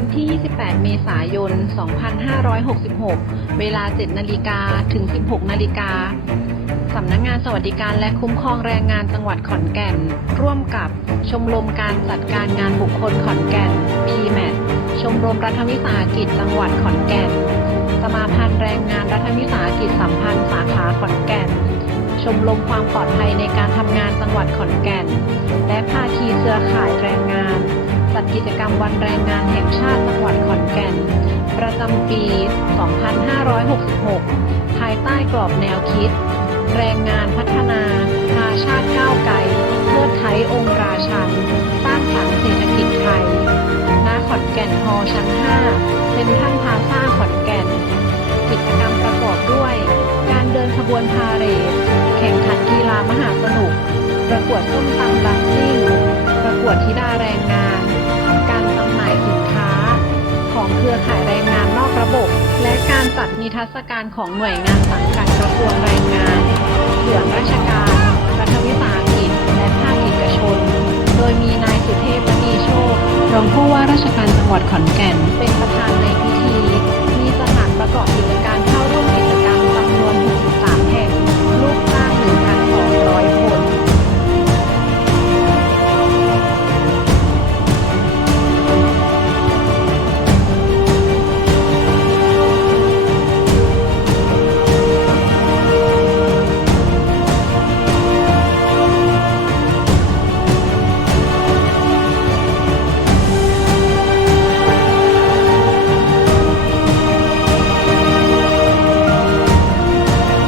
วันที่ 28 เมษายน 2566 เวลา 7 นาฬิกาถึง 16 นาฬิกา สำนักงงานสวัสดิการและคุ้มครองแรงงานจังหวัดขอนแก่น ร่วมกับชมรมการจัดการงานบุคคลขอนแก่น PMAT ชมรมรัฐวิสาหกิจจังหวัดขอนแก่น สมาพันธ์แรงงานรัฐวิสาหกิจสัมพันธ์สาขาขอนแก่น ชมรมความปลอดภัยในการทำงานจังหวัดขอนแก่น และภาคีเครือข่ายแรง กิจกรรมวันแรงงานแห่งชาติจังหวัดขอนแก่น ประจำปี 2566 ภายใต้กรอบแนวคิด แรงงานพัฒนา พาชาติก้าวไกลเพื่อไทยองค์ราชัน สร้างสรรค์เศรษฐกิจไทยณขอนแก่นฮอลล์ชั้น 5เป็นท่านพาซ่าขอนแก่น กิจกรรมประกอบด้วย การเดินขบวนพาเหรด แข่งขันกีฬามหาสนุก ประกวดส้มตำดัมซิ่งประกวดธิดาแรงงาน จัดนิทรรศการของหน่วยงานสังกัดกระทรวงแรงงานส่วนราชการ รัฐวิสาหกิจ และภาคเอกชน โดยมีนายสุเทพมณีโชครองผู้ว่าราชการจังหวัดขอนแก่นเป็นประธาน